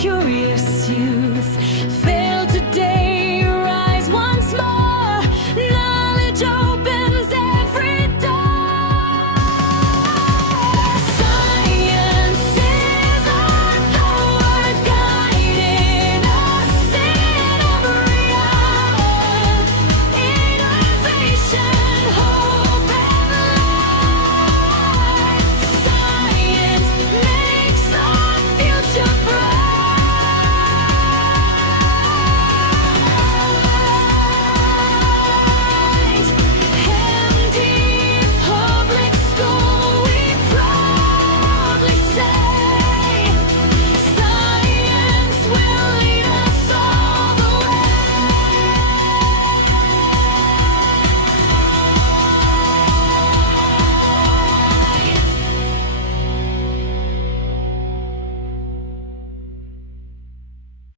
curious youth. Fail today, rise once more. Knowledge opens every door. Science is our power, guiding us in every hour. Innovation, hope, and light. Science makes our future bright. Karamdeep Public School, we proudly say, science will lead us all the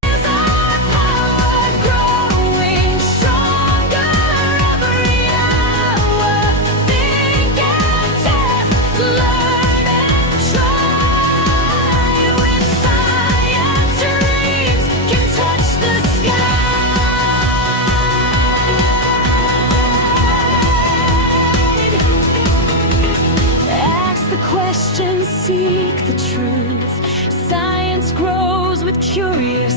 is our power growing stronger every hour. Think and test, learn and try. With science, dreams can touch the sky. Ask the questions, seek the truth. Science grows with curious